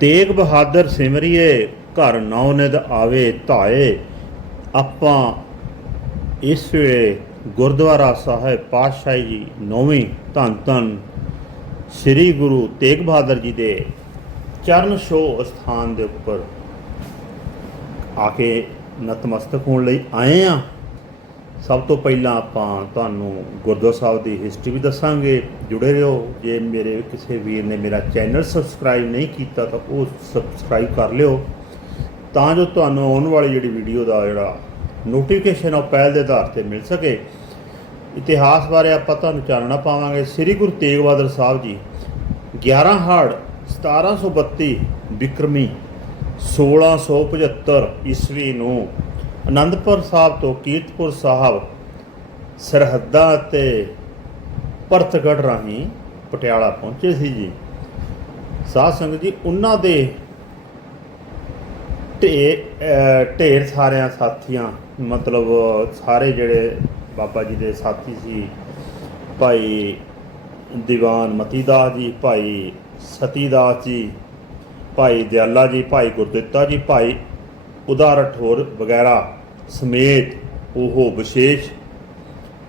ਤੇਗ ਬਹਾਦਰ ਸਿਮਰਿਏ, ਘਰ ਨੌ ਨਿਦ ਆਵੇ ਧਾਏ। ਆਪਾਂ ਇਸ ਵੇਲੇ ਗੁਰਦੁਆਰਾ ਸਾਹਿਬ ਪਾਤਸ਼ਾਹੀ ਜੀ ਨੌਵੀਂ ਧੰਨ ਧੰਨ ਸ੍ਰੀ ਗੁਰੂ ਤੇਗ ਬਹਾਦਰ ਜੀ ਦੇ ਚਰਨ ਛੋਹ ਸਥਾਨ ਦੇ ਉੱਪਰ ਆ ਕੇ ਨਤਮਸਤਕ ਹੋਣ ਲਈ ਆਏ ਆ। ਸਭ ਤੋਂ ਪਹਿਲਾਂ ਆਪਾਂ ਤੁਹਾਨੂੰ ਗੁਰਦੁਆਰਾ ਸਾਹਿਬ ਦੀ ਹਿਸਟਰੀ ਵੀ ਦੱਸਾਂਗੇ। ਜੁੜੇ ਰਹੋ। ਜੇ ਮੇਰੇ ਕਿਸੇ ਵੀਰ ਨੇ ਮੇਰਾ ਚੈਨਲ ਸਬਸਕ੍ਰਾਈਬ ਨਹੀਂ ਕੀਤਾ ਤਾਂ ਉਹ ਸਬਸਕ੍ਰਾਈਬ ਕਰ ਲਿਓ। ਤਾਂ ਜੋ ਤੁਹਾਨੂੰ ਆਉਣ ਵਾਲੀ ਜਿਹੜੀ ਵੀਡੀਓ ਦਾ ਜਿਹੜਾ ਨੋਟੀਫਿਕੇਸ਼ਨ ਉਹ ਪਹਿਲ ਦੇ ਆਧਾਰ ਤੇ ਮਿਲ ਸਕੇ। ਇਤਿਹਾਸ ਬਾਰੇ ਆਪਾਂ ਤੁਹਾਨੂੰ ਚਾਨਣਾ ਪਾਵਾਂਗੇ। ਸ੍ਰੀ ਗੁਰੂ ਤੇਗ ਬਹਾਦਰ ਸਾਹਿਬ ਜੀ 11 ਹਾੜ 1732 ਵਿਕਰਮੀ 1675 ਈਸਵੀ ਨੂੰ ਅਨੰਦਪੁਰ ਸਾਹਿਬ ਤੋਂ ਕੀਰਤਪੁਰ ਸਾਹਿਬ, ਸਰਹੱਦਾਂ ਤੇ ਪਰਤਗੜ ਰਾਹੀਂ ਪਟਿਆਲਾ ਪਹੁੰਚੇ ਸੀ ਜੀ। ਸਾਧ ਸੰਗਤ ਜੀ, ਉਹਨਾਂ ਦੇ ਢੇਰ ਢੇਰ ਸਾਰਿਆਂ ਸਾਥੀਆਂ, ਮਤਲਬ ਸਾਰੇ ਜਿਹੜੇ ਬਾਬਾ ਜੀ ਦੇ ਸਾਥੀ ਸੀ, ਭਾਈ ਦੀਵਾਨ ਮਤੀਦਾਸ ਜੀ, ਭਾਈ ਸਤੀਦਾਸ ਜੀ, ਭਾਈ ਦਿਆਲਾ ਜੀ, ਭਾਈ ਗੁਰਦਿੱਤਾ ਜੀ, ਭਾਈ ਉਦਾਰ ਠੋਰ ਵਗੈਰਾ ਸਮੇਤ ਉਹ ਵਿਸ਼ੇਸ਼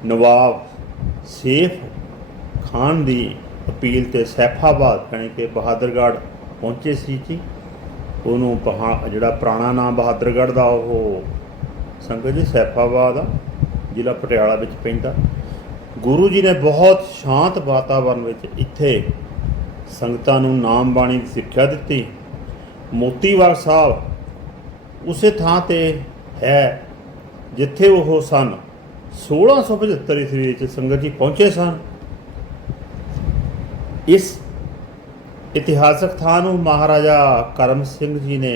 ਨਵਾਬ ਸੇਫ ਖਾਨ ਦੀ ਅਪੀਲ ਤੇ ਸੈਫਾਬਾਦ ਯਾਨੀ ਕਿ ਬਹਾਦਰਗੜ੍ਹ ਪਹੁੰਚੇ ਸੀ ਜੀ। ਉਹਨੂੰ ਪਹਾ, ਜਿਹੜਾ ਪੁਰਾਣਾ ਨਾਮ ਬਹਾਦਰਗੜ੍ਹ ਦਾ ਉਹ ਸੰਗਤ ਜੀ ਸੈਫਾਬਾਦ ਆ, ਜ਼ਿਲ੍ਹਾ ਪਟਿਆਲਾ ਵਿੱਚ ਪੈਂਦਾ ਗੁਰੂ ਜੀ ਨੇ ਬਹੁਤ ਸ਼ਾਂਤ ਵਾਤਾਵਰਣ ਵਿੱਚ ਇੱਥੇ ਸੰਗਤਾਂ ਨੂੰ ਨਾਮ ਬਾਣੀ ਦੀ ਸਿੱਖਿਆ ਦਿੱਤੀ। ਮੋਤੀਵਾਲ ਸਾਹਿਬ ਉਸੇ ਥਾਂ ਤੇ ਹੈ ਜਿੱਥੇ ਉਹ ਸਨ 1675 ਈਸਵੀ ਵਿੱਚ ਸੰਗਤ ਜੀ ਪਹੁੰਚੇ ਸਨ। ਇਸ ਇਤਿਹਾਸਕ ਥਾਂ ਨੂੰ ਮਹਾਰਾਜਾ ਕਰਮ ਸਿੰਘ ਜੀ ਨੇ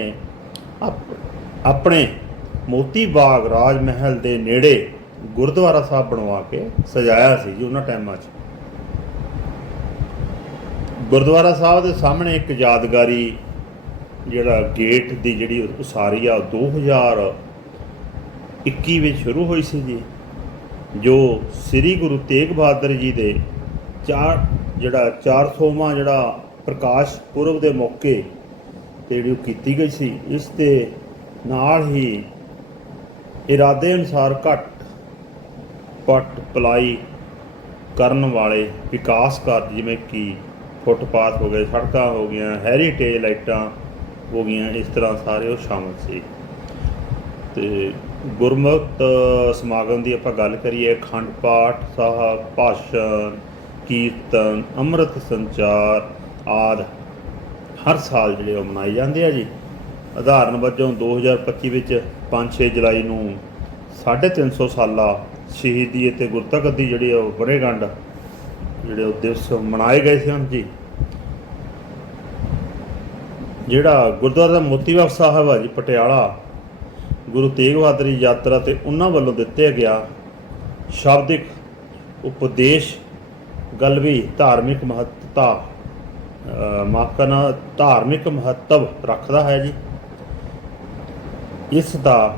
ਆਪਣੇ ਮੋਤੀ ਬਾਗ ਰਾਜ ਮਹਿਲ ਦੇ ਨੇੜੇ ਗੁਰਦੁਆਰਾ ਸਾਹਿਬ ਬਣਵਾ ਕੇ ਸਜਾਇਆ ਸੀ ਜੀ ਉਹਨਾਂ ਟਾਈਮਾਂ 'ਚ। ਗੁਰਦੁਆਰਾ ਸਾਹਿਬ ਦੇ ਸਾਹਮਣੇ ਇੱਕ ਯਾਦਗਾਰੀ ਜਿਹੜਾ ਗੇਟ ਦੀ ਜਿਹੜੀ ਉਸਾਰੀ ਆ 2000 21 ਵਿੱਚ ਸ਼ੁਰੂ ਹੋਈ ਸੀ ਜੀ, ਜੋ ਸ੍ਰੀ ਗੁਰੂ ਤੇਗ ਬਹਾਦਰ ਜੀ ਦੇ ਚਾਰ, ਜਿਹੜਾ 400ਵਾਂ ਜਿਹੜਾ ਪ੍ਰਕਾਸ਼ ਪੁਰਬ ਦੇ ਮੌਕੇ ਤੇ ਜਿਹੜੀ ਕੀਤੀ ਗਈ ਸੀ, ਇਸ ਤੇ ਨਾਲ ਹੀ ਇਰਾਦੇ ਅਨੁਸਾਰ ਘਟ ਪਟ ਪਲਾਈ ਕਰਨ ਵਾਲੇ ਵਿਕਾਸ ਕਾਰਜ, ਜਿਵੇਂ ਕਿ ਫੁੱਟਪਾਥ ਹੋ ਗਏ, ਸੜਕਾਂ ਹੋ ਗਈਆਂ ਹੈਰੀਟੇਜ ਲਾਈਟਾਂ ਹੋ ਗਈਆਂ, ਇਸ ਤਰ੍ਹਾਂ ਸਾਰੇ ਉਹ ਸ਼ਾਮਲ ਸੀ। ਤੇ ਗੁਰਮਤ ਸਮਾਗਮ ਦੀ ਆਪਾਂ ਗੱਲ ਕਰੀਏ, ਅਖੰਡ ਪਾਠ ਸਾਹਿਬ, ਭਾਸ਼ਣ, ਕੀਰਤਨ, ਅੰਮ੍ਰਿਤ ਸੰਚਾਰ ਆਦ ਹਰ ਸਾਲ ਜਿਹੜੇ ਉਹ ਮਨਾਏ ਜਾਂਦੇ ਆ ਜੀ। ਉਦਾਹਰਨ ਵਜੋਂ 2025 ਵਿੱਚ 5-6 ਜੁਲਾਈ ਨੂੰ 350 ਸਾਲਾ ਸ਼ਹੀਦੀ ਅਤੇ ਗੁਰਤਾ ਦੀ ਜਿਹੜੀ ਆ ਉਹ ਬੜੇਗੰਡ ਜਿਹੜੇ ਉਹ ਦਿਵਸ ਮਨਾਏ ਗਏ ਸਨ ਜੀ। ਜਿਹੜਾ ਗੁਰਦੁਆਰਾ ਦਾ ਮੋਤੀਬਾਗ ਸਾਹਿਬ ਆ ਜੀ, ਪਟਿਆਲਾ ਗੁਰੂ ਤੇਗ ਬਹਾਦਰ ਜੀ ਯਾਤਰਾ ਤੇ ਉਹਨਾਂ ਵੱਲੋਂ ਦਿੱਤੇ ਗਿਆ ਸ਼ਬਦਿਕ ਉਪਦੇਸ਼, ਗੱਲ ਵੀ ਧਾਰਮਿਕ ਮਹੱਤਤਾ ਮਾਫ਼ ਕਰਨਾ, ਧਾਰਮਿਕ ਮਹੱਤਵ ਰੱਖਦਾ ਹੈ ਜੀ। ਇਸ ਦਾ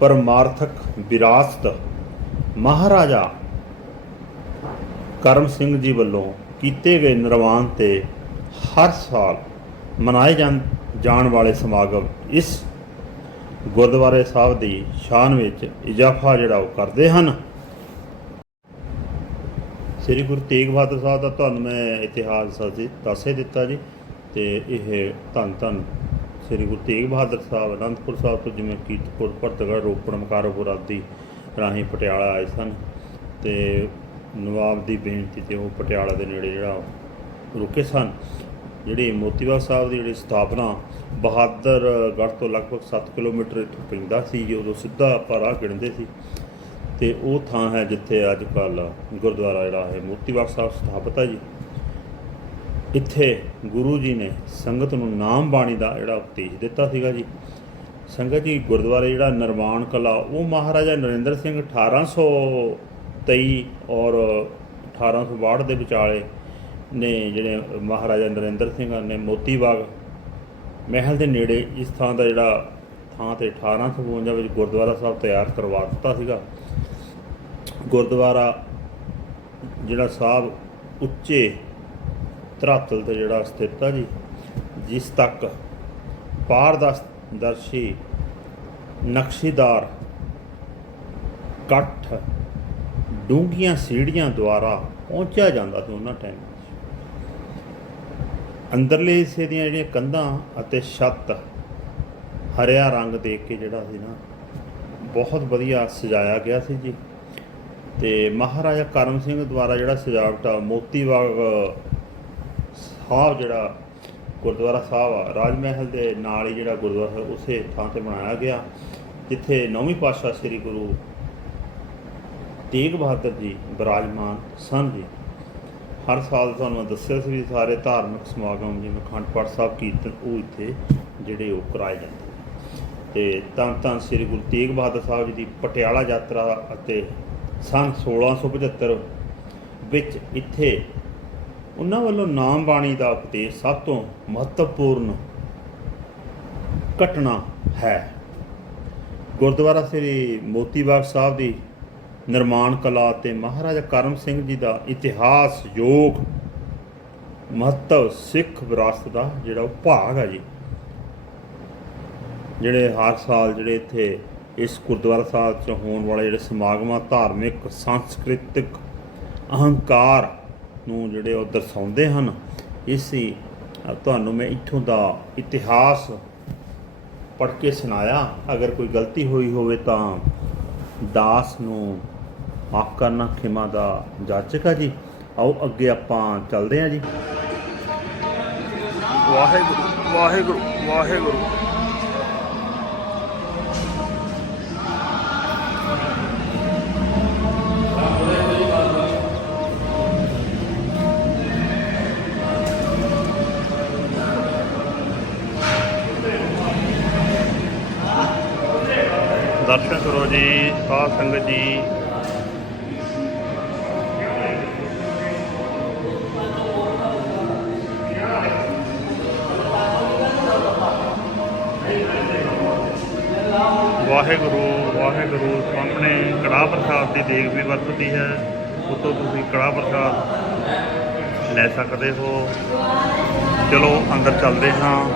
ਪਰਮਾਰਥਕ ਵਿਰਾਸਤ ਮਹਾਰਾਜਾ ਕਰਮ ਸਿੰਘ ਜੀ ਵੱਲੋਂ ਕੀਤੇ ਗਏ ਨਿਰਵਾਣ ਤੇ ਹਰ ਸਾਲ ਮਨਾਏ ਜਾਣ ਵਾਲੇ ਸਮਾਗਮ ਇਸ ਗੁਰਦੁਆਰੇ ਸਾਹਿਬ ਦੀ ਸ਼ਾਨ ਵਿੱਚ ਇਜ਼ਾਫਾ ਜਿਹੜਾ ਉਹ ਕਰਦੇ ਹਨ। ਸ੍ਰੀ ਗੁਰੂ ਤੇਗ ਬਹਾਦਰ ਸਾਹਿਬ ਦਾ ਤੁਹਾਨੂੰ ਮੈਂ ਇਤਿਹਾਸ ਦੱਸੇ- ਦੱਸ ਹੀ ਦਿੱਤਾ ਜੀ ਤੇ ਇਹ ਧੰਨ ਧੰਨ ਸ੍ਰੀ ਗੁਰੂ ਤੇਗ ਬਹਾਦਰ ਸਾਹਿਬ ਅਨੰਦਪੁਰ ਸਾਹਿਬ ਤੋਂ ਜਿਵੇਂ ਕੀਰਤਪੁਰ, ਭਰਤਗੜ੍ਹ, ਰੋਪੜ, ਮਕਾਰੋਪੁਰ ਆਦਿ ਰਾਹੀਂ ਪਟਿਆਲਾ ਆਏ ਸਨ ਤੇ ਨਵਾਬ ਦੀ ਬੇਨਤੀ ਤੇ ਉਹ ਪਟਿਆਲਾ ਦੇ ਨੇੜੇ ਜਿਹੜਾ ਰੁਕੇ ਸਨ। ਜਿਹੜੀ ਮੋਤੀਬਾਗ ਸਾਹਿਬ ਦੀ ਜਿਹੜੀ ਸਥਾਪਨਾ ਬਹਾਦਰਗੜ੍ਹ ਤੋਂ ਲਗਭਗ 7 ਕਿਲੋਮੀਟਰ ਇੱਥੋਂ ਪੈਂਦਾ ਸੀ ਜੀ, ਉਦੋਂ ਸਿੱਧਾ ਆਪਾਂ ਰਾਹ ਗਿਣਦੇ ਸੀ। ਤੇ ਉਹ ਥਾਂ ਹੈ ਜਿੱਥੇ ਅੱਜ ਕੱਲ ਗੁਰਦੁਆਰਾ ਜਿਹੜਾ ਹੈ ਮੋਤੀਬਾਗ ਸਾਹਿਬ ਸਥਾਪਿਤ ਹੈ ਜੀ। ਇੱਥੇ ਗੁਰੂ ਜੀ ਨੇ ਸੰਗਤ ਨੂੰ ਨਾਮ ਬਾਣੀ ਦਾ ਜਿਹੜਾ ਉਪਦੇਸ਼ ਦਿੱਤਾ ਸੀਗਾ ਜੀ। ਸੰਗਤ ਜੀ, ਗੁਰਦੁਆਰੇ ਜਿਹੜਾ ਨਿਰਮਾਣ ਕਲਾ, ਉਹ ਮਹਾਰਾਜਾ ਨਰਿੰਦਰ ਸਿੰਘ 1823 ਔਰ 1862 ਦੇ ਵਿਚਾਲੇ ਨੇ ਜਿਹੜੇ ਮਹਾਰਾਜਾ ਨਰਿੰਦਰ ਸਿੰਘ ਨੇ ਮੋਤੀ ਬਾਗ ਮਹਿਲ ਦੇ ਨੇੜੇ ਇਸ ਥਾਂ ਦਾ ਜਿਹੜਾ ਥਾਂ ਤੇ 1852 ਵਿੱਚ ਗੁਰਦੁਆਰਾ ਸਾਹਿਬ ਤਿਆਰ ਕਰਵਾ ਦਿੱਤਾ ਸੀਗਾ। ਗੁਰਦੁਆਰਾ ਜਿਹੜਾ ਸਾਹਿਬ ਉੱਚੇ ਧਰਾਤਲ ਤੇ ਜਿਹੜਾ ਸਥਿਤ ਆ ਜੀ, ਜਿਸ ਤੱਕ ਪਾਰਦਰਸ਼ੀ ਨਕਸ਼ੇਦਾਰ ਕੱਠ ਡੂੰਘੀਆਂ ਸੀੜੀਆਂ ਦੁਆਰਾ ਪਹੁੰਚਿਆ ਜਾਂਦਾ ਸੀ ਉਹਨਾਂ ਟਾਈਮ ਅੰਦਰਲੇ ਹਿੱਸੇ ਦੀਆਂ ਜਿਹੜੀਆਂ ਕੰਧਾਂ ਅਤੇ ਛੱਤ, ਹਰਿਆ ਰੰਗ ਦੇ ਕੇ ਜਿਹੜਾ ਸੀ ਨਾ, ਬਹੁਤ ਵਧੀਆ ਸਜਾਇਆ ਗਿਆ ਸੀ ਜੀ। ਤੇ ਮਹਾਰਾਜਾ ਕਰਮ ਸਿੰਘ ਦੁਆਰਾ ਜਿਹੜਾ ਸਜਾਵਟ ਆ, ਮੋਤੀ ਬਾਗ, ਸਾਹਿਬ ਜਿਹੜਾ ਗੁਰਦੁਆਰਾ ਸਾਹਿਬ ਆ ਰਾਜ ਮਹਿਲ ਦੇ ਨਾਲ ਹੀ ਜਿਹੜਾ ਗੁਰਦੁਆਰਾ ਸਾਹਿਬ ਉਸੇ ਥਾਂ ਤੇ ਬਣਾਇਆ ਗਿਆ, ਜਿੱਥੇ ਨੌਵੀਂ ਪਾਤਸ਼ਾਹ ਸ੍ਰੀ ਗੁਰੂ ਤੇਗ ਬਹਾਦਰ ਜੀ, ਬਿਰਾਜਮਾਨ ਸਨ ਜੀ। ਹਰ ਸਾਲ ਤੁਹਾਨੂੰ ਦੱਸਿਆ ਸੀ ਵੀ ਸਾਰੇ ਧਾਰਮਿਕ ਸਮਾਗਮ ਜਿਵੇਂ ਅਖੰਡ ਪਾਠ ਸਾਹਿਬ, ਕੀਰਤਨ, ਉਹ ਇੱਥੇ ਜਿਹੜੇ ਉਹ ਕਰਾਏ ਜਾਂਦੇ ਨੇ। ਤੇ ਤਾਂ ਤਾਂ ਸ੍ਰੀ ਗੁਰੂ ਤੇਗ ਬਹਾਦਰ ਸਾਹਿਬ ਜੀ ਦੀ ਪਟਿਆਲਾ ਯਾਤਰਾ ਅਤੇ ਸੰਨ 1675 ਵਿੱਚ ਇੱਥੇ ਉਹਨਾਂ ਵੱਲੋਂ ਨਾਮ ਬਾਣੀ ਦਾ ਉਪਦੇਸ਼ ਸਭ ਤੋਂ ਮਹੱਤਵਪੂਰਨ ਘਟਨਾ ਹੈ ਗੁਰਦੁਆਰਾ ਸ੍ਰੀ ਮੋਤੀ ਬਾਗ ਸਾਹਿਬ ਦੀ ਨਿਰਮਾਣ ਕਲਾ ਤੇ ਮਹਾਰਾਜਾ ਕਰਮ ਸਿੰਘ ਜੀ ਦਾ ਇਤਿਹਾਸ ਯੋਗ ਮਹੱਤਵ ਸਿੱਖ ਵਿਰਾਸਤ ਦਾ ਜਿਹੜਾ ਉਹ ਭਾਗ ਹੈ ਜੀ। ਜਿਹੜੇ ਹਰ ਸਾਲ ਜਿਹੜੇ ਇੱਥੇ ਇਸ ਗੁਰਦੁਆਰਾ ਸਾਹਿਬ 'ਚ ਹੋਣ ਵਾਲੇ ਜਿਹੜੇ ਸਮਾਗਮਾਂ, ਧਾਰਮਿਕ, ਸੰਸਕ੍ਰਿਤਿਕ ਅਹੰਕਾਰ ਨੂੰ ਜਿਹੜੇ ਉਹ ਦਰਸਾਉਂਦੇ ਹਨ, ਇਸੇ ਤੁਹਾਨੂੰ ਮੈਂ ਇੱਥੋਂ ਦਾ ਇਤਿਹਾਸ ਪੜ੍ਹ ਕੇ ਸੁਣਾਇਆ। ਅਗਰ ਕੋਈ ਗਲਤੀ ਹੋਈ ਹੋਵੇ ਤਾਂ ਦਾਸ ਨੂੰ ਮਾਫ ਕਰਨਾ ਖਿਮਾ ਦਾ ਜਾਚਕ ਆ ਜੀ। ਆਓ ਅੱਗੇ ਆਪਾਂ ਚੱਲਦੇ ਹਾਂ ਜੀ। ਵਾਹਿਗੁਰੂ ਵਾਹਿਗੁਰੂ ਵਾਹਿਗੁਰੂ। ਦਰਸ਼ਨ ਕਰੋ ਜੀ ਸਾਧ ਸੰਗਤ ਜੀ। ਦੇਗ ਵੀ ਹੈ, ਉਤੋਂ ਤੁਸੀਂ ਕੜਾਹ ਪ੍ਰਸਾਦ ਲੈ ਸਕਦੇ ਹੋ। ਚਲੋ, ਅੰਦਰ ਚੱਲਦੇ ਹਾਂ।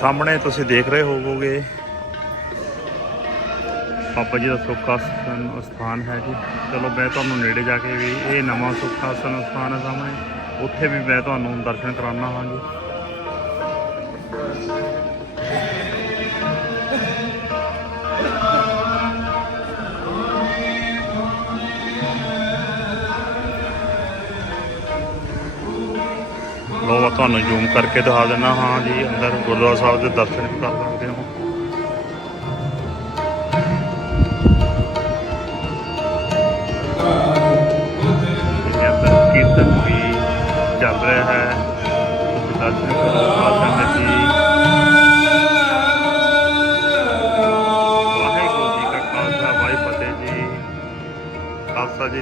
ਸਾਹਮਣੇ ਤੁਸੀਂ ਦੇਖ ਰਹੇ ਹੋਵੋਗੇ ਬਾਬਾ ਜੀ ਦਾ ਸੁੱਖ ਆਸਨ ਸਥਾਨ ਹੈ ਜੀ। ਚਲੋ ਮੈਂ ਤੁਹਾਨੂੰ ਨੇੜੇ ਜਾ ਕੇ ਵੀ ਇਹ ਨਵਾਂ ਸੁਖਾਸਨ ਸਥਾਨ ਹੈ ਸਾਹਮਣੇ। ਉੱਥੇ ਵੀ ਮੈਂ ਤੁਹਾਨੂੰ ਦਰਸ਼ਨ ਕਰਾਉਣਾ ਹਾਂ ਜੀ। ਲੋ ਮੈਂ ਤੁਹਾਨੂੰ ਜ਼ੂਮ ਕਰਕੇ ਦਿਖਾ ਦਿੰਦਾ ਹਾਂ ਜੀ, ਅੰਦਰ ਗੁਰਦੁਆਰਾ ਸਾਹਿਬ ਦੇ ਦਰਸ਼ਨ ਵੀ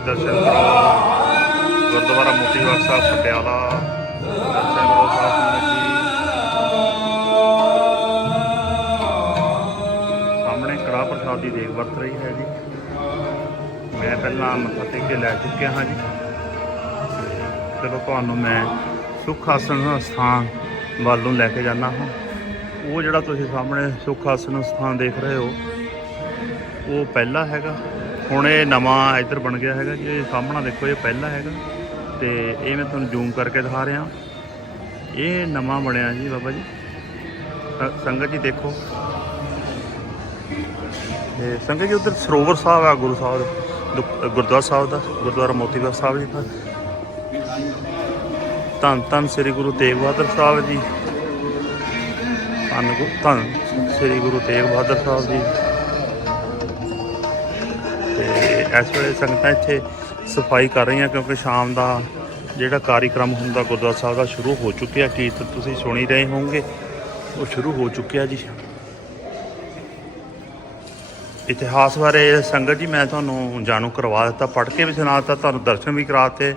ਦਰਸ਼ਨ ਕਰੋ। ਗੁਰਦੁਆਰਾ ਮੋਤੀ ਬਾਗ ਸਾਹਿਬ, ਪਟਿਆਲਾ। ਦਰਸ਼ਨ ਕਰੋ ਸਾਧ ਸਾਹਮਣੇ ਕੜਾਹ ਪ੍ਰਸਾਦ ਦੀ ਦੇਗ ਵਰਤ ਰਹੀ ਹੈ ਜੀ। ਮੈਂ ਪਹਿਲਾਂ ਮੱਥਾ ਟੇਕ ਕੇ ਲੈ ਚੁੱਕਿਆ ਹਾਂ ਜੀ। ਤੇ ਚਲੋ ਤੁਹਾਨੂੰ ਮੈਂ ਸੁਖ ਆਸਣ ਸਥਾਨ ਵੱਲ ਨੂੰ ਲੈ ਕੇ ਜਾਣਾ ਹਾਂ। ਉਹ ਜਿਹੜਾ ਤੁਸੀਂ ਸਾਹਮਣੇ ਸੁਖ ਆਸਣ ਸਥਾਨ ਦੇਖ ਰਹੇ ਹੋ, ਉਹ ਪਹਿਲਾ ਹੈਗਾ। ਹੁਣ ਇਹ ਨਵਾਂ ਇੱਧਰ ਬਣ ਗਿਆ ਹੈਗਾ ਜੀ, ਇਹ ਸਾਹਮਣਾ ਦੇਖੋ, ਇਹ ਪਹਿਲਾ ਹੈਗਾ। ਤੇ ਇਹ ਮੈਂ ਤੁਹਾਨੂੰ ਜ਼ੂਮ ਕਰਕੇ ਦਿਖਾ ਰਿਹਾ। ਇਹ ਨਵਾਂ ਬਣਿਆ ਜੀ ਬਾਬਾ ਜੀ। ਸੰਗਤ ਜੀ ਦੇਖੋ। ਤੇ ਸੰਗਤ ਜੀ ਉਧਰ ਸਰੋਵਰ ਸਾਹਿਬ ਆ, ਗੁਰੂ ਸਾਹਿਬ ਦੁ- ਗੁਰਦੁਆਰਾ ਸਾਹਿਬ ਦਾ, ਗੁਰਦੁਆਰਾ ਮੋਤੀਬਾਗ ਸਾਹਿਬ ਜੀ ਦਾ। ਧੰਨ ਧੰਨ ਸ੍ਰੀ ਗੁਰੂ ਤੇਗ ਬਹਾਦਰ ਸਾਹਿਬ ਜੀ। ਧੰਨ ਗੁ- ਧੰਨ ਸ੍ਰੀ ਗੁਰੂ ਤੇਗ ਬਹਾਦਰ ਸਾਹਿਬ ਜੀ। ਇਸ ਵੇਲੇ ਸੰਗਤਾਂ ਇੱਥੇ ਸਫ਼ਾਈ ਕਰ ਰਹੀਆਂ ਕਿਉਂਕਿ ਸ਼ਾਮ ਦਾ ਜਿਹੜਾ ਕਾਰਜਕ੍ਰਮ ਹੁੰਦਾ ਗੁਰਦੁਆਰਾ ਸਾਹਿਬ ਦਾ ਸ਼ੁਰੂ ਹੋ ਚੁੱਕਿਆ। ਕੀਰਤਨ ਤੁਸੀਂ ਸੁਣੀ ਰਹੇ ਹੋਵੋਗੇ। ਉਹ ਸ਼ੁਰੂ ਹੋ ਚੁੱਕਿਆ ਜੀ। ਇਤਿਹਾਸ ਬਾਰੇ ਸੰਗਤ ਜੀ, ਮੈਂ ਤੁਹਾਨੂੰ ਜਾਣੂ ਕਰਵਾ ਦਿੱਤਾ। ਪੜ੍ਹ ਕੇ ਵੀ ਸੁਣਾ ਦਿੱਤਾ। ਤੁਹਾਨੂੰ ਦਰਸ਼ਨ ਵੀ ਕਰਾਤੇ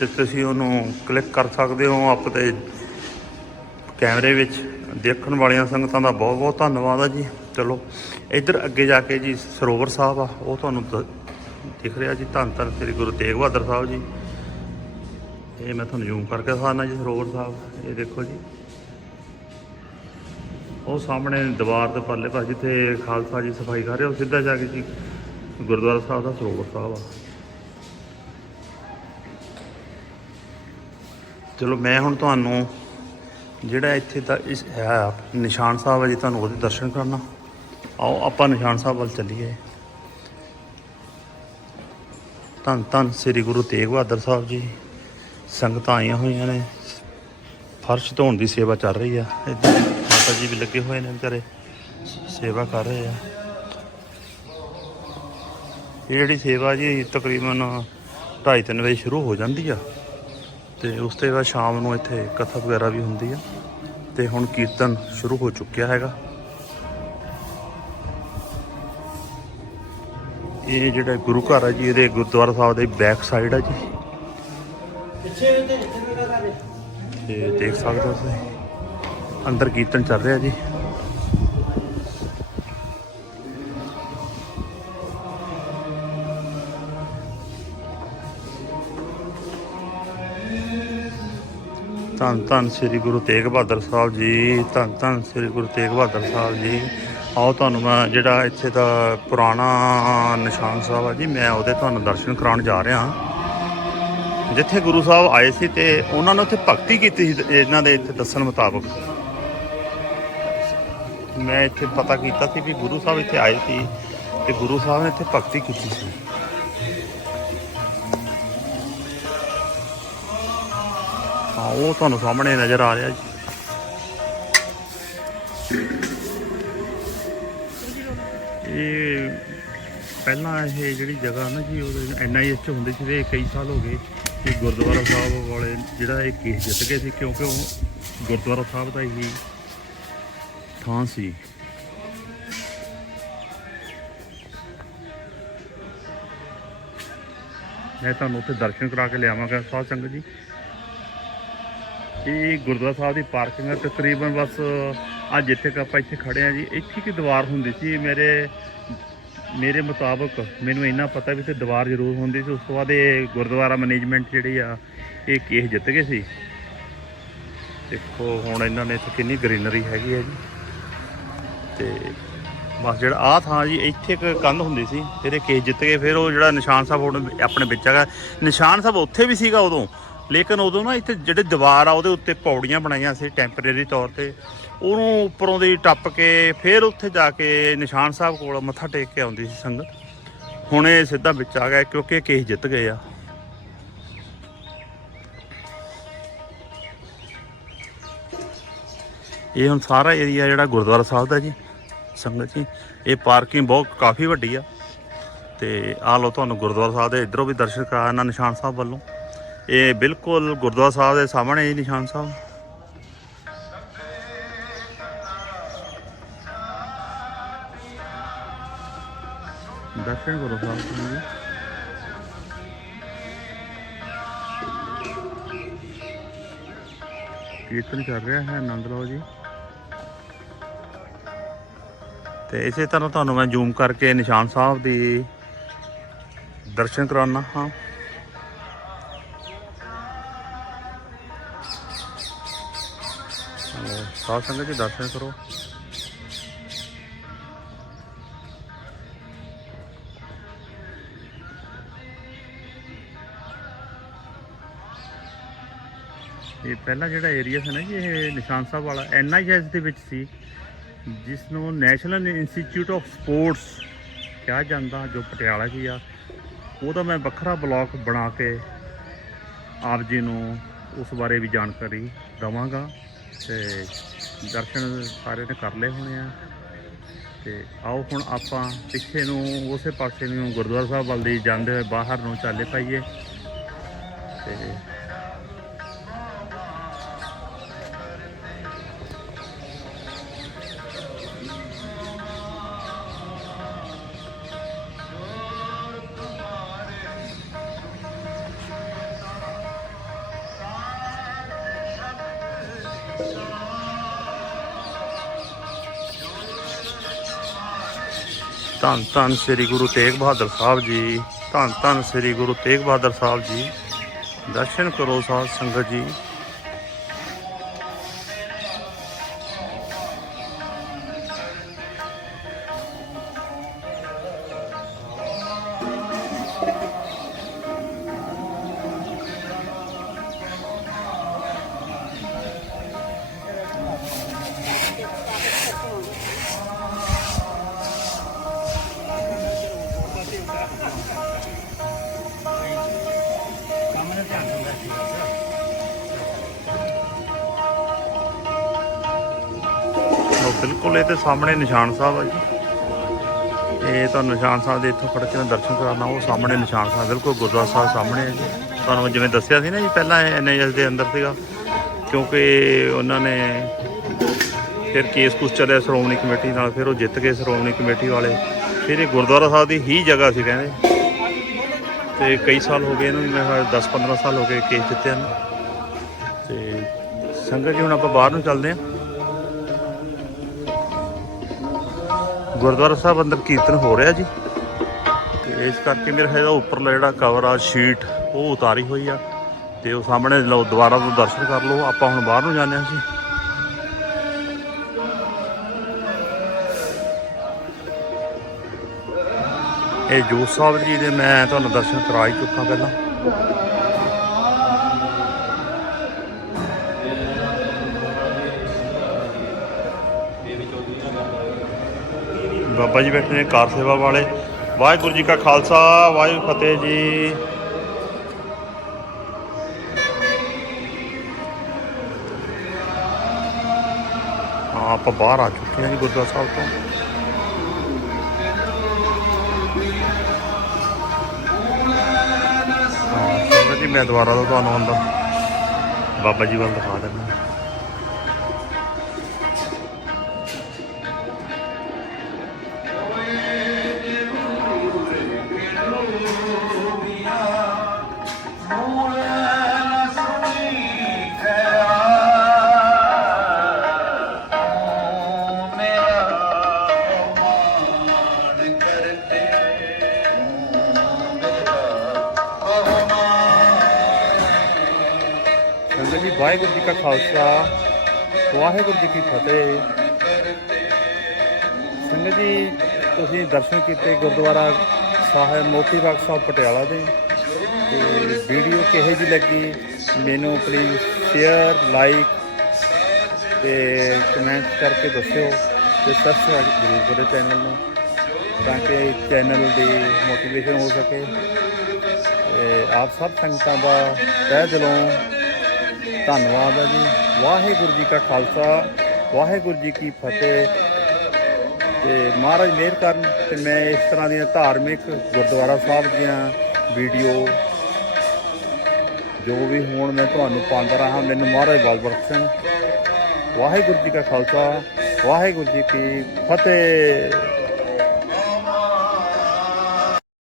ਤੇ ਤੁਸੀਂ ਉਹਨੂੰ ਕਲਿੱਕ ਕਰ ਸਕਦੇ ਹੋ ਆਪਣੇ ਕੈਮਰੇ ਵਿੱਚ। ਦੇਖਣ ਵਾਲੀਆਂ ਸੰਗਤਾਂ ਦਾ ਬਹੁਤ ਬਹੁਤ ਧੰਨਵਾਦ ਆ ਜੀ। ਚਲੋ, ਇੱਧਰ ਅੱਗੇ ਜਾ ਕੇ ਜੀ ਸਰੋਵਰ ਸਾਹਿਬ ਆ, ਉਹ ਤੁਹਾਨੂੰ ਦ- ਦਿਖ ਰਿਹਾ ਜੀ, ਧੰਨ ਧੰਨ ਸ੍ਰੀ ਗੁਰੂ ਤੇਗ ਬਹਾਦਰ ਸਾਹਿਬ ਜੀ। ਇਹ ਮੈਂ ਤੁਹਾਨੂੰ ਜ਼ੂਮ ਕਰਕੇ ਦਿਖਾਉਣਾ ਜੀ ਸਰੋਵਰ ਸਾਹਿਬ, ਇਹ ਦੇਖੋ ਜੀ। ਉਹ ਸਾਹਮਣੇ ਦੀਵਾਰ ਦੇ ਪਰਲੇ ਪਾਸੇ ਜਿੱਥੇ ਖਾਲਸਾ ਜੀ ਸਫ਼ਾਈ ਕਰ ਰਹੇ, ਉਹ ਸਿੱਧਾ ਜਾ ਕੇ ਜੀ ਗੁਰਦੁਆਰਾ ਸਾਹਿਬ ਦਾ ਸਰੋਵਰ ਸਾਹਿਬ ਆ। ਚਲੋ, ਮੈਂ ਹੁਣ ਤੁਹਾਨੂੰ ਜਿਹੜਾ ਇੱਥੇ ਦਾ ਇਸ, ਹੈ, ਨਿਸ਼ਾਨ ਸਾਹਿਬ ਹੈ ਜੀ, ਤੁਹਾਨੂੰ ਉਹਦੇ ਦਰਸ਼ਨ ਕਰਨਾ। ਆਓ, ਆਪਾਂ ਨਿਸ਼ਾਨ ਸਾਹਿਬ ਵੱਲ ਚੱਲੀਏ। ਧੰਨ ਧੰਨ ਸ੍ਰੀ ਗੁਰੂ ਤੇਗ ਬਹਾਦਰ ਸਾਹਿਬ ਜੀ। ਸੰਗਤਾਂ ਆਈਆਂ ਹੋਈਆਂ ਨੇ। ਫਰਸ਼ ਧੋਣ ਦੀ ਸੇਵਾ ਚੱਲ ਰਹੀ ਆ। ਇੱਧਰ ਮਾਤਾ ਜੀ ਵੀ ਲੱਗੇ ਹੋਏ ਨੇ ਵਿਚਾਰੇ। ਸੇਵਾ ਕਰ ਰਹੇ ਆ। ਇਹ ਜਿਹੜੀ ਸੇਵਾ ਜੀ, ਤਕਰੀਬਨ 2:30 ਵਜੇ ਸ਼ੁਰੂ ਹੋ ਜਾਂਦੀ ਆ। ਤੇ ਉਸ ਤੋਂ ਬਾਅਦ ਸ਼ਾਮ ਨੂੰ ਇੱਥੇ ਕਥਾ ਵਗੈਰਾ ਵੀ ਹੁੰਦੀ ਆ। ਤੇ ਹੁਣ ਕੀਰਤਨ ਸ਼ੁਰੂ ਹੋ ਚੁੱਕਿਆ ਹੈਗਾ। ਇਹ ਜਿਹੜਾ ਗੁਰੂ ਘਰ ਹੈ ਜੀ ਇਹਦੇ ਗੁਰਦੁਆਰਾ ਸਾਹਿਬ ਦੇ ਬੈਕ ਸਾਈਡ ਆ ਜੀ। ਤੇ ਦੇਖ ਸਕਦੇ ਹੋ ਤੁਸੀਂ ਅੰਦਰ ਕੀਰਤਨ ਚੱਲ ਰਿਹਾ ਜੀ। ਧੰਨ ਧੰਨ ਸ੍ਰੀ ਗੁਰੂ ਤੇਗ ਬਹਾਦਰ ਸਾਹਿਬ ਜੀ ਧੰਨ ਧੰਨ ਸ੍ਰੀ ਗੁਰੂ ਤੇਗ ਬਹਾਦਰ ਸਾਹਿਬ ਜੀ। ਆਓ ਤੁਹਾਨੂੰ ਮੈਂ ਜਿਹੜਾ ਇੱਥੇ ਦਾ ਪੁਰਾਣਾ ਨਿਸ਼ਾਨ ਸਾਹਿਬ ਆ ਜੀ, ਮੈਂ ਉਹਦੇ ਤੁਹਾਨੂੰ ਦਰਸ਼ਨ ਕਰਾਉਣ ਜਾ ਰਿਹਾ ਹਾਂ। ਜਿੱਥੇ ਗੁਰੂ ਸਾਹਿਬ ਆਏ ਸੀ ਤੇ ਉਹਨਾਂ ਨੇ ਉੱਥੇ ਭਗਤੀ ਕੀਤੀ ਸੀ ਇਹਨਾਂ ਦੇ ਇੱਥੇ ਦੱਸਣ ਮੁਤਾਬਕ। ਮੈਂ ਇੱਥੇ ਪਤਾ ਕੀਤਾ ਸੀ ਵੀ ਗੁਰੂ ਸਾਹਿਬ ਇੱਥੇ ਆਏ ਸੀ ਤੇ ਗੁਰੂ ਸਾਹਿਬ ਨੇ ਇੱਥੇ ਭਗਤੀ ਕੀਤੀ ਸੀ। ਹਾਂ ਉਹ ਤੁਹਾਨੂੰ ਸਾਹਮਣੇ ਨਜ਼ਰ ਆ ਰਿਹਾ ਜੀ। ਇਹ ਪਹਿਲਾਂ ਇਹ ਜਿਹੜੀ ਜਗ੍ਹਾ ਨਾ ਜੀ ਉਹਦੇ ਐਨਆਈਐਸ ਚ ਹੁੰਦੇ ਸੀ ਤੇ ਕਈ ਸਾਲ ਹੋ ਗਏ ਕਿ ਗੁਰਦੁਆਰਾ ਸਾਹਿਬ ਵਾਲੇ ਜਿਹੜਾ ਇਹ ਕੇਸ ਜਿੱਤ ਗਏ ਸੀ ਕਿਉਂਕਿ ਉਹ ਗੁਰਦੁਆਰਾ ਸਾਹਿਬ ਦਾ ਹੀ ਥਾਂ ਸੀ। ਮੈਂ ਤੁਹਾਨੂੰ ਉੱਥੇ ਦਰਸ਼ਨ ਕਰਾ ਕੇ ਲਿਆਵਾਂਗਾ। ਸਾਧ ਸੰਗਤ ਜੀ। ਇਹ ਗੁਰਦੁਆਰਾ ਸਾਹਿਬ ਦੀ ਪਾਰਕਿੰਗ ਹੈ ਤਕਰੀਬਨ ਬਸ ਅੱਜ ਜਿੱਥੇ ਕਿ ਆਪਾਂ ਇੱਥੇ ਖੜੇ ਆ ਜੀ, ਇੱਥੇ ਕੀ ਦੀਵਾਰ ਹੁੰਦੀ ਸੀ? ਮੇਰੇ ਮੇਰੇ ਮੁਤਾਬਕ ਮੈਨੂੰ ਇੰਨਾ ਪਤਾ ਵੀ ਤੇ ਦੀਵਾਰ ਜ਼ਰੂਰ ਹੁੰਦੀ ਸੀ। ਉਸ ਤੋਂ ਬਾਅਦ ਇਹ ਗੁਰਦੁਆਰਾ ਮੈਨੇਜਮੈਂਟ ਜਿਹੜੀ ਆ, ਇਹ ਕੇਸ ਜਿੱਤ ਗਏ ਸੀ। ਦੇਖੋ, ਹੁਣ ਇਹਨਾਂ ਨੇ ਇੱਥੇ ਕਿੰਨੀ ਗ੍ਰੀਨਰੀ ਹੈਗੀ ਹੈ ਜੀ। ਤੇ ਬਸ ਜਿਹੜਾ ਆਹ ਥਾਂ ਜੀ, ਇੱਥੇ ਇੱਕ ਕੰਧ ਹੁੰਦੀ ਸੀ ਇਹਦੇ ਕੇਸ ਜਿੱਤ ਗਏ। ਫਿਰ ਉਹ ਜਿਹੜਾ ਨਿਸ਼ਾਨ ਸਾਹਿਬ ਹੁਣ ਆਪਣੇ ਵਿੱਚ ਹੈਗਾ। ਨਿਸ਼ਾਨ ਸਾਹਿਬ ਉੱਥੇ ਵੀ ਸੀਗਾ ਉਦੋਂ। ਲੇਕਿਨ ਉਦੋਂ ਨਾ ਇੱਥੇ ਜਿਹੜੇ ਦੀਵਾਰ ਆ, ਉਹਦੇ ਉੱਤੇ ਪੌੜੀਆਂ ਬਣਾਈਆਂ ਸੀ ਟੈਂਪਰੇਰੀ ਤੌਰ ਤੇ। ਉਹਨੂੰ ਉੱਪਰੋਂ ਦੀ ਟੱਪ ਕੇ ਫਿਰ ਉੱਥੇ ਜਾ ਕੇ ਨਿਸ਼ਾਨ ਸਾਹਿਬ ਕੋਲ ਮੱਥਾ ਟੇਕ ਕੇ ਆਉਂਦੀ ਸੀ ਸੰਗਤ। ਹੁਣ ਇਹ ਸਿੱਧਾ ਵਿੱਚ ਆ ਗਿਆ ਕਿਉਂਕਿ ਕੇਸ ਜਿੱਤ ਗਏ ਆ। ਇਹ ਹੁਣ ਸਾਰਾ ਏਰੀਆ ਜਿਹੜਾ ਗੁਰਦੁਆਰਾ ਸਾਹਿਬ ਦਾ ਜੀ, ਸੰਗਤ ਜੀ, ਇਹ ਪਾਰਕਿੰਗ ਬਹੁਤ ਕਾਫੀ ਵੱਡੀ ਆ। ਤੇ ਆ ਲਓ ਤੁਹਾਨੂੰ ਗੁਰਦੁਆਰਾ ਸਾਹਿਬ ਦੇ ਇਧਰੋਂ ਵੀ ਦਰਸ਼ਨ ਕਰਾਣਾ ਨਿਸ਼ਾਨ ਸਾਹਿਬ ਵੱਲੋਂ। ਇਹ ਬਿਲਕੁਲ ਗੁਰਦੁਆਰਾ ਸਾਹਿਬ ਦੇ ਸਾਹਮਣੇ ਹੀ ਨਿਸ਼ਾਨ ਸਾਹਿਬ। ਦਰਸ਼ਨ ਕਰੋ ਸਾਹਿਬ ਜੀ ਕੀਰਤਨ ਚੱਲ ਰਿਹਾ ਹੈ ਆਨੰਦ ਲਓ ਜੀ ਤੇ ਇਸੇ ਤਰ੍ਹਾਂ ਤੁਹਾਨੂੰ ਮੈਂ ਜ਼ੂਮ ਕਰਕੇ ਨਿਸ਼ਾਨ ਸਾਹਿਬ ਦੀ ਦਰਸ਼ਨ ਕਰਾਉਣਾ ਹਾਂ। ਅਹ ਸਾਧ ਸੰਗਤ ਜੀ ਦਰਸ਼ਨ ਕਰੋ। ਇਹ ਪਹਿਲਾਂ ਜਿਹੜਾ ਏਰੀਆ ਸੀ ਨਾ ਜੀ, ਇਹ ਨਿਸ਼ਾਨ ਸਾਹਿਬ ਵਾਲਾ ਐਨਆਈਐਸ ਦੇ ਵਿੱਚ ਸੀ। ਜਿਸ ਨੂੰ ਨੈਸ਼ਨਲ ਇੰਸਟੀਚਿਊਟ ਆਫ ਸਪੋਰਟਸ ਕਿਹਾ ਜਾਂਦਾ, ਜੋ ਪਟਿਆਲਾ 'ਚ ਆ। ਉਹਦਾ ਮੈਂ ਵੱਖਰਾ ਬਲਾਕ ਬਣਾ ਕੇ ਆਪ ਜੀ ਨੂੰ ਉਸ ਬਾਰੇ ਵੀ ਜਾਣਕਾਰੀ ਦਵਾਂਗਾ ਤੇ ਦਰਸ਼ਨ ਸਾਰੇ ਨੇ ਕਰ ਲਏ ਹੋਣੇ ਆ। ਤੇ ਆਓ ਹੁਣ ਆਪਾਂ ਪਿੱਛੇ ਨੂੰ, ਉਸੇ ਪਾਸੇ ਨੂੰ ਗੁਰਦੁਆਰਾ ਸਾਹਿਬ ਵੱਲ ਦੀ ਜਾਂਦੇ ਹੋਏ ਬਾਹਰ ਨੂੰ ਚਾਲੇ ਪਾਈਏ। ਤੇ ਧੰਨ ਧੰਨ ਸ੍ਰੀ ਗੁਰੂ ਤੇਗ ਬਹਾਦਰ ਸਾਹਿਬ ਜੀ, ਧੰਨ ਧੰਨ ਸ੍ਰੀ ਗੁਰੂ ਤੇਗ ਬਹਾਦਰ ਸਾਹਿਬ ਜੀ। ਦਰਸ਼ਨ ਕਰੋ ਸਾਧ ਸੰਗਤ ਜੀ। ਉਹ ਬਿਲਕੁਲ ਇਹ ਤੇ ਸਾਹਮਣੇ ਨਿਸ਼ਾਨ ਸਾਹਿਬ ਆ ਜੀ। ਇਹ ਤੁਹਾਨੂੰ ਨਿਸ਼ਾਨ ਸਾਹਿਬ ਦੇ ਇੱਥੋਂ ਫੜ ਕੇ ਮੈਂ ਦਰਸ਼ਨ ਕਰਾਉਣਾ ਉਹ ਸਾਹਮਣੇ ਨਿਸ਼ਾਨ ਸਾਹਿਬ, ਬਿਲਕੁਲ ਗੁਰਦੁਆਰਾ ਸਾਹਿਬ ਸਾਹਮਣੇ ਹੈ ਜੀ। ਤੁਹਾਨੂੰ ਜਿਵੇਂ ਦੱਸਿਆ ਸੀ ਨਾ ਜੀ, ਪਹਿਲਾਂ ਐਨਐਸ ਦੇ ਅੰਦਰ ਸੀਗਾ, ਕਿਉਂਕਿ ਉਹਨਾਂ ਨੇ ਫਿਰ ਕੇਸ ਕੁਛ ਚੱਲਿਆ ਸ਼੍ਰੋਮਣੀ ਕਮੇਟੀ ਨਾਲ, ਫਿਰ ਉਹ ਜਿੱਤ ਗਏ ਸ਼੍ਰੋਮਣੀ ਕਮੇਟੀ ਵਾਲੇ। ਫਿਰ ਇਹ ਗੁਰਦੁਆਰਾ ਸਾਹਿਬ ਦੀ ਹੀ ਜਗ੍ਹਾ ਸੀ ਕਹਿੰਦੇ। ਤੇ ਕਈ ਸਾਲ ਹੋ ਗਏ ਇਹਨੂੰ ਮੈਂ 10 15 ਸਾਲ ਹੋ ਗਏ ਕੇਸ ਜਿੱਤਿਆ ਨੂੰ। ਤੇ ਸੰਗਤ ਜੀ, ਹੁਣ ਆਪਾਂ ਬਾਹਰ ਨੂੰ ਚੱਲਦੇ ਹਾਂ। ਗੁਰਦੁਆਰਾ ਸਾਹਿਬ ਅੰਦਰ ਕੀਰਤਨ ਹੋ ਰਿਹਾ ਜੀ। ਤੇ ਇਸ ਕਰਕੇ ਮੇਰੇ ਖਿਆਲ ਉੱਪਰਲਾ ਜਿਹੜਾ ਕਵਰ ਆ ਸ਼ੀਟ ਉਹ ਉਤਾਰੀ ਹੋਈ ਆ। ਤੇ ਉਹ ਸਾਹਮਣੇ ਲਓ, ਦੁਬਾਰਾ ਤੋਂ ਦਰਸ਼ਨ ਕਰ ਲਓ। ਆਪਾਂ ਹੁਣ ਬਾਹਰ ਨੂੰ ਜਾਂਦੇ ਹਾਂ ਜੀ। ਇਹ ਜੋਤ ਸਾਹਿਬ ਜੀ ਦੇ ਮੈਂ ਤੁਹਾਨੂੰ ਦਰਸ਼ਨ ਕਰਾ ਹੀ ਚੁੱਕਾ ਪਹਿਲਾਂ। ਬਾਬਾ ਜੀ ਬੈਠੇ ਨੇ, ਕਾਰ ਸੇਵਾ ਵਾਲੇ। ਵਾਹਿਗੁਰੂ ਜੀ ਕਾ ਖਾਲਸਾ, ਵਾਹਿਗੁਰੂ ਫਤਿਹ ਜੀ। ਹਾਂ, ਆਪਾਂ ਬਾਹਰ ਆ ਚੁੱਕੇ ਹਾਂ ਜੀ ਗੁਰਦੁਆਰਾ ਸਾਹਿਬ ਤੋਂ। ਜੀ, ਮੈਂ ਦੁਬਾਰਾ ਤੋਂ ਤੁਹਾਨੂੰ ਹੁੰਦਾ ਬਾਬਾ ਜੀ ਵੱਲ ਦਿਖਾ ਦਿੰਦਾ। ਵਾਹਿਗੁਰੂ ਜੀ ਕਾ ਖਾਲਸਾ, ਵਾਹਿਗੁਰੂ ਜੀ ਕੀ ਫਤਿਹ। ਸੰਗਤ ਜੀ, ਤੁਸੀਂ ਦਰਸ਼ਨ ਕੀਤੇ ਗੁਰਦੁਆਰਾ ਸਾਹਿਬ, ਮੋਤੀ ਬਾਗ ਸਾਹਿਬ ਪਟਿਆਲਾ ਦੇ। ਤੇ ਵੀਡੀਓ ਕਿਹੋ ਜੀ ਲੱਗੀ? ਮੈਨੂੰ ਪਲੀਜ਼ ਸ਼ੇਅਰ ਲਾਈਕ ਤੇ ਕਮੈਂਟ ਕਰਕੇ ਦੱਸਿਓ ਤੇ ਸਬਸਕ੍ਰਾਈਬ ਜ਼ਰੂਰ ਕਰੋ ਚੈਨਲ ਨੂੰ ਤਾਂ ਕਿ ਚੈਨਲ ਦੀ ਮੋਟੀਵੇਸ਼ਨ ਹੋ ਸਕੇ। ਤੇ ਆਪ ਸਭ ਸੰਗਤਾਂ ਦਾ ਤਹਿ ਦਿਲੋਂ ਧੰਨਵਾਦ ਹੈ ਜੀ। ਵਾਹਿਗੁਰੂ ਜੀ ਕਾ ਖਾਲਸਾ, ਵਾਹਿਗੁਰੂ ਜੀ ਕੀ ਫਤਿਹ। ਤੇ ਮਹਾਰਾਜ ਮਿਹਰ ਕਰਨ ਤੇ ਮੈਂ ਇਸ ਤਰ੍ਹਾਂ ਦੀਆਂ ਧਾਰਮਿਕ ਗੁਰਦੁਆਰਾ ਸਾਹਿਬ ਦੀਆਂ ਵੀਡੀਓ ਜੋ ਵੀ ਹੋਣ ਮੈਂ ਤੁਹਾਨੂੰ ਪਾਉਂਦਾ ਰਹਾ, ਮੈਨੂੰ ਮਹਾਰਾਜ ਬਲਬਰਤ ਸਿੰਘ ਵਾਹਿਗੁਰੂ ਜੀ ਕਾ ਖਾਲਸਾ, ਵਾਹਿਗੁਰੂ ਜੀ ਕੀ ਫਤਿਹ।